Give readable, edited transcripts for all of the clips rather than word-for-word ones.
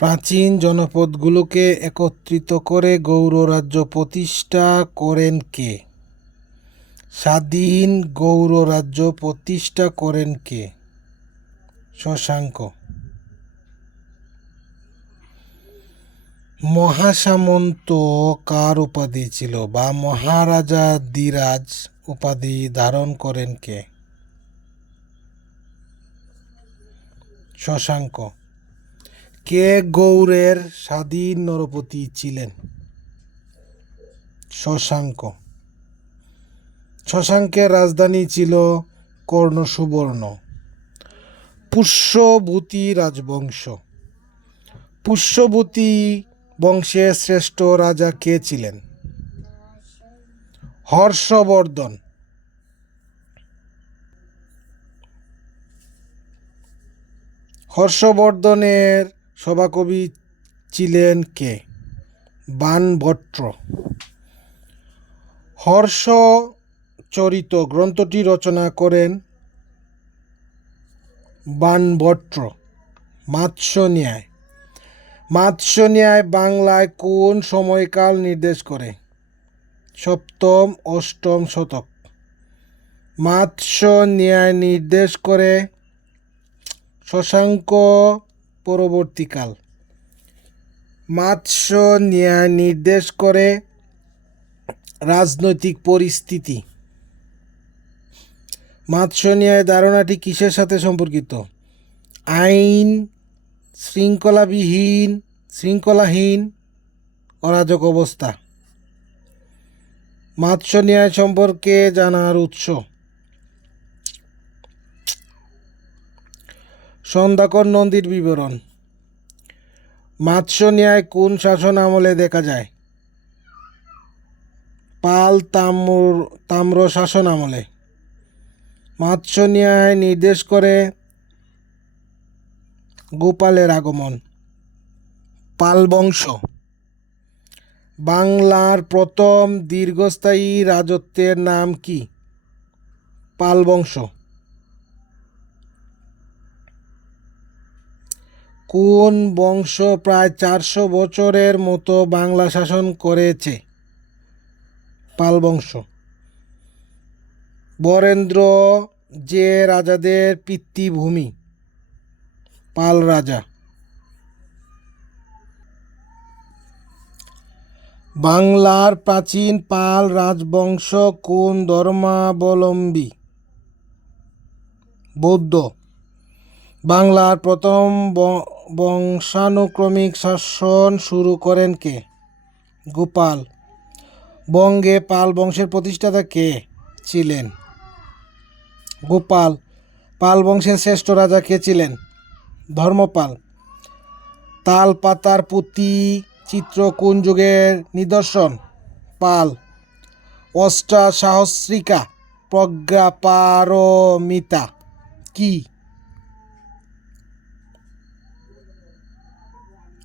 প্রাচীন জনপদগুলোকে একত্রিত করে গৌড় রাজ্য প্রতিষ্ঠা করেন কে? স্বাধীন গৌড় রাজ্য প্রতিষ্ঠা করেন কে? শশাঙ্ক। মহাসামন্ত কার উপাধি ছিল বা মহারাজাধিরাজ উপাধি ধারণ করেন কে? শশাঙ্ক। কে গৌড়ের স্বাধীন নরপতি ছিলেন? শশাঙ্ক। শশাঙ্কের রাজধানী ছিল কর্ণসুবর্ণ। পুষ্যভূতি রাজবংশ। পুষ্যভূতি বংশের শ্রেষ্ঠ রাজা কে ছিলেন? হর্ষবর্ধন। হর্ষবর্ধনের সভাকবি ছিলেন কে? বাণভট্ট। হর্ষচরিত গ্রন্থটি রচনা করেন বাণভট্ট। মাৎস্যন্যায়। মাৎস্যন্যায় বাংলায় কোন সময়কাল নির্দেশ করে? সপ্তম অষ্টম শতক। মাৎস্যন্যায় নির্দেশ করে শশাঙ্ক পরবর্তীকাল। মাৎস্যন্যায় নির্দেশ করে রাজনৈতিক পরিস্থিতি। মাৎস্যন্যায় ধারণাটি কিসের সাথে সম্পর্কিত? আইন শৃঙ্খলাহীন অরাজক অবস্থা। মাৎস্যন্যায় সম্পর্কে জানার উৎস। সন্ধ্যাকর নন্দীর বিবরণ। মাৎস্যন্যায় কোন শাসন আমলে দেখা যায়? পাল তাম্র শাসন আমলে। মাৎস্যন্যায় নির্দেশ করে গোপালের আগমন। পাল বংশ। বাংলার প্রথম দীর্ঘস্থায়ী রাজত্বের নাম কি? পাল বংশ। কোন বংশ প্রায় 400 বছরের মতো বাংলা শাসন করেছে? পাল বংশ। বরেন্দ্র যে রাজাদের পিতৃভূমি? পাল রাজা। বাংলার প্রাচীন পাল রাজবংশ কোন ধর্মাবলম্বী? বৌদ্ধ। বাংলার প্রথম বংশানুক্রমিক শাসন শুরু করেন কে? গোপাল। বঙ্গে পাল বংশের প্রতিষ্ঠাতা কে ছিলেন? গোপাল। পাল বংশের শ্রেষ্ঠ রাজা কে ছিলেন? ধর্মপাল। তালপাতার পুঁতি চিত্র কোন যুগের নিদর্শন? পাল। অষ্টাসাহস্রিকা প্রজ্ঞাপারমিতা কি?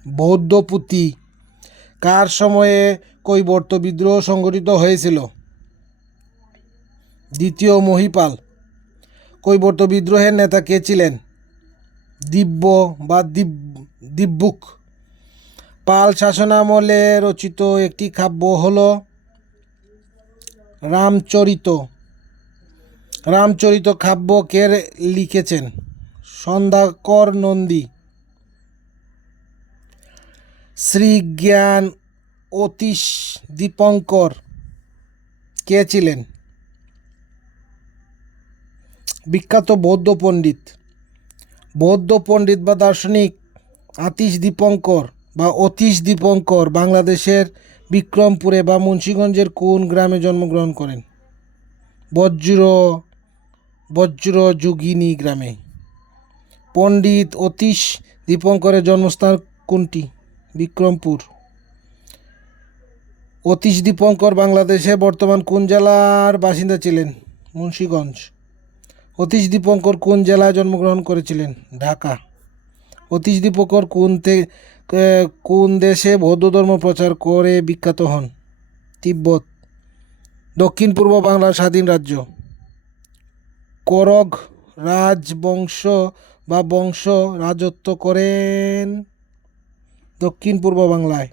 বৌদ্ধ পুঁথি। কার সময়ে কৈবর্ত বিদ্রোহ সংঘটিত হয়েছিল? দ্বিতীয় মহীপাল। কৈবর্ত বিদ্রোহের নেতা কে ছিলেন? দিব্য বা দিব্যুক। পাল শাসনামলে রচিত একটি কাব্য হল রামচরিত। রামচরিত কাব্য কে লিখেছেন? সন্ধ্যাকর নন্দী। শ্রীজ্ঞান অতীশ দীপঙ্কর কে ছিলেন? বিখ্যাত বৌদ্ধ পণ্ডিত। বৌদ্ধ পণ্ডিত বা দার্শনিক অতীশ দীপঙ্কর বাংলাদেশের বিক্রমপুরে বা মুন্সিগঞ্জের কোন গ্রামে জন্মগ্রহণ করেন? বজ্রযোগিনী গ্রামে। পণ্ডিত অতীশ দীপঙ্করের জন্মস্থান কোনটি? বিক্রমপুর। অতীশ দীপঙ্কর বাংলাদেশে বর্তমান কোন জেলার বাসিন্দা ছিলেন? মুন্সিগঞ্জ। অতীশ দীপঙ্কর কোন জেলায় জন্মগ্রহণ করেছিলেন? ঢাকা। অতীশ দীপঙ্কর কোন দেশে বৌদ্ধ ধর্ম প্রচার করে বিখ্যাত হন? তিব্বত। দক্ষিণ পূর্ব বাংলার স্বাধীন রাজ্য। করগ রাজবংশ বা বংশ রাজত্ব করেন দক্ষিণ পূর্ব বাংলায়?